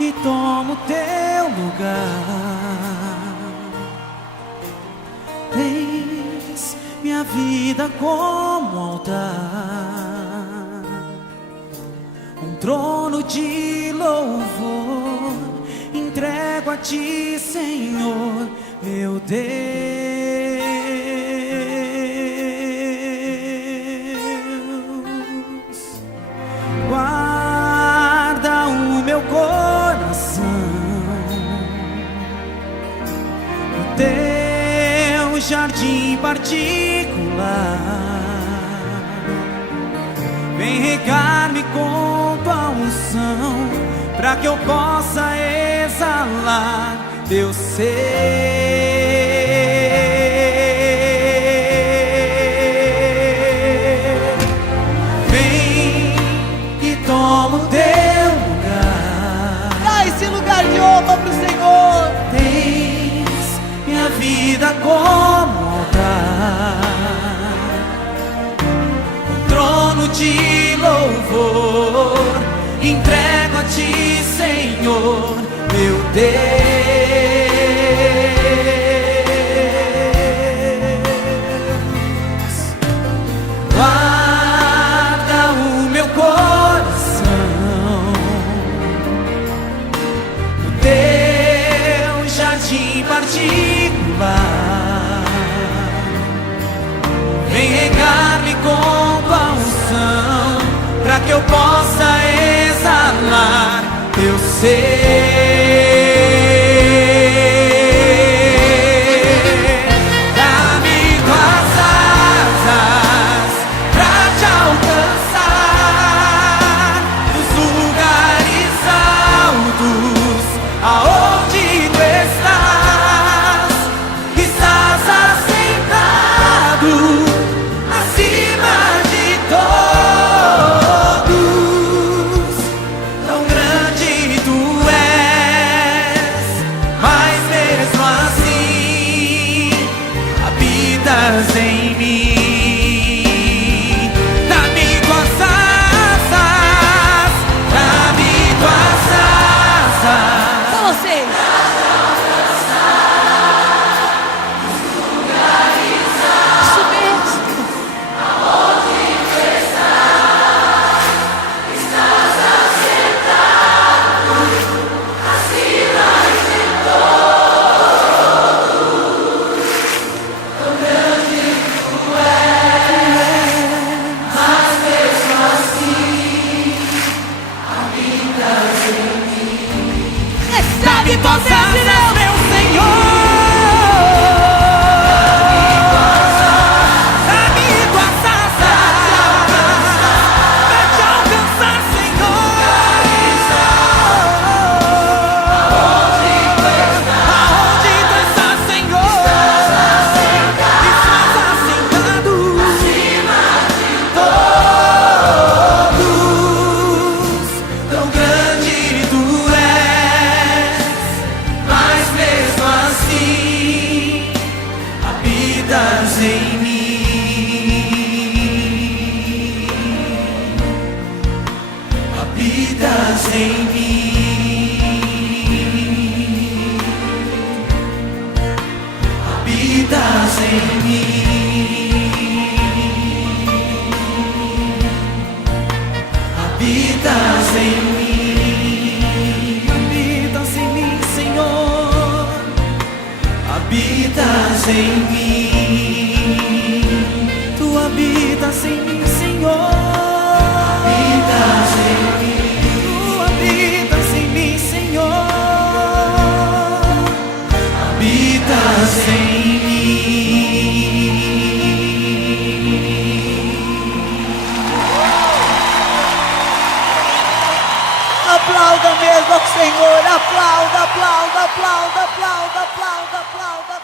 e tomo teu lugar. Tens minha vida como altar, um trono de louvor, entrego a ti, Senhor, meu Deus. Guarda o meu coração no teu jardim particular. Vem regar-me com tua unção, pra que eu possa exalar teu ser. Vem e toma o teu lugar. Dá esse lugar de honra pro Senhor. Tens minha vida como altar, um trono de louvor, entrego a ti, Senhor, meu Deus. Guarda o meu coração no teu jardim particular. Vem regar-me com tua unção, pra que eu possa exalar teu ser. Dá-me tuas asas pra te alcançar nos lugares altos, aonde tu estás. Estás assentado acima de todos. Tão grande tu és, mas mesmo assim habitas em mim. Dá-me tuas asas, dá-me tuas asas. Só vocês. Isso mesmo. Dá-me tuas asas, meu Senhor. Dá-me tuas asas pra te alcançar, Senhor. Aonde tu estás, Senhor? Estás assentado acima de todos. Tão grande tu és, mas mesmo assim habitas em mim. Habitas em mim. Habitas em mim. Habitas em mim. Habitas em mim, Senhor. Habitas em mim. Tu habitas em mim, Senhor. Habitas em mim. Tu habitas em mim, Senhor. Habitas em mim. Aplauda mesmo ao Senhor. Aplauda, aplauda, aplauda, aplauda, aplauda, aplauda.